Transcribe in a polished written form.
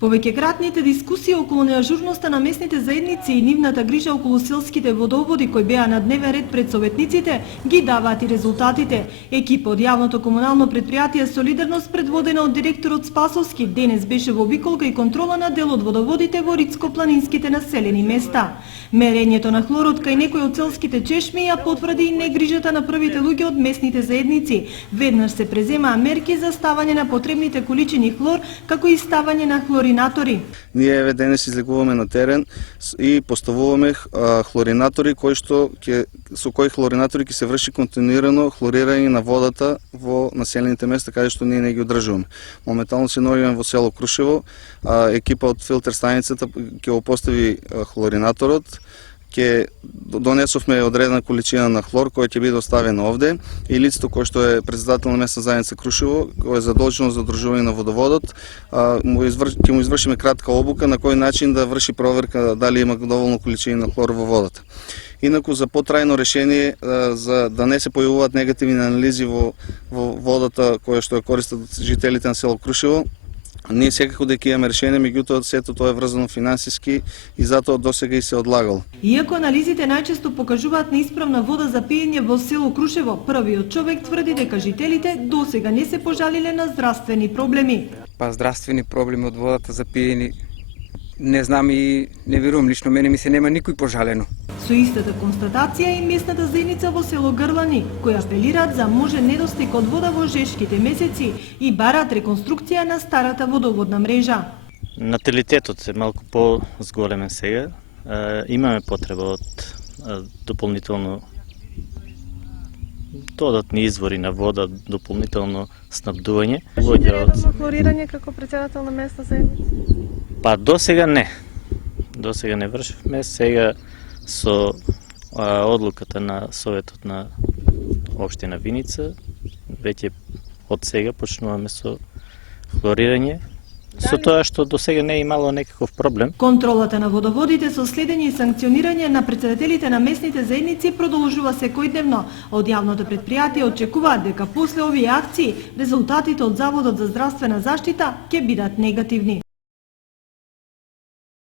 Повеќекратните дискусии околу неажурноста на месните заедници и нивната грижа околу селските водоводи кои беа на дневен ред пред советниците ги даваат и резултатите. Екипа од јавното комунално предпријатие Солидарност, предводена од директорот Спасовски, денес беше во обиколка и контрола на дел од водоводите во рицко-планинските населени места. Мерењето на хлорот кај некои од селските чешми ја потврди и негрижата на првите луѓе од местните заедници. Веднаш се преземаа мерки за ставање на потребните количини хлор, како и ставање на хлоринатори. Ние денес излегуваме на терен и поставуваме хлоринатори со кои хлоринатори ќе се врши континуирано хлорирање на водата во населените места каде што ние не ги одржуваме. Моментално се наоѓаме во село Крушево, екипа од филтер станицата ќе го постави хлоринаторот. Ќе донесовме одредена количина на хлор која ќе биде оставена овде и лицето кое што е председател на местна заедница Крушево, кој е задолжено за одржување на водоводот, ќе му извршиме кратка обука на кој начин да врши проверка дали има доволно количини на хлор во водата. Инаку за потрајно решение, за да не се појавуваат негативни анализи во водата која што ја користат жителите на село Крушево, ние секако дека имаме решение, меѓутоа сето тоа е врзано финансиски и затоа досега и се одлагало. Иако анализите најчесто покажуваат неисправна вода за пиење во село Крушево, првиот човек тврди дека жителите досега не се пожалиле на здравствени проблеми. Здравствени проблеми од водата за пиење не знам и не верувам, лично мене ми се нема никој пожалено. Со истата констатација и местната заедница во село Грлани, кои апелираат за можен недостиг од вода во жешките месеци и бараат реконструкција на старата водоводна мрежа. Наталитетот е малку по-зголемен сега. Имаме потреба од дополнително додатни извори на вода, дополнително снабдување. За хлорирање како председател на местна заедница? Досега не. Досега не вршивме. Сега со одлуката на Советот на Општина Виница, веќе од сега почнуваме со хлорирање, со тоа што до сега не е имало некаков проблем. Контролата на водоводите со следење и санкционирање на председателите на местните заедници продолжува секојдневно. Од јавното предпријатие очекуваат дека после овие акции резултатите од Заводот за здравствена заштита ќе бидат негативни.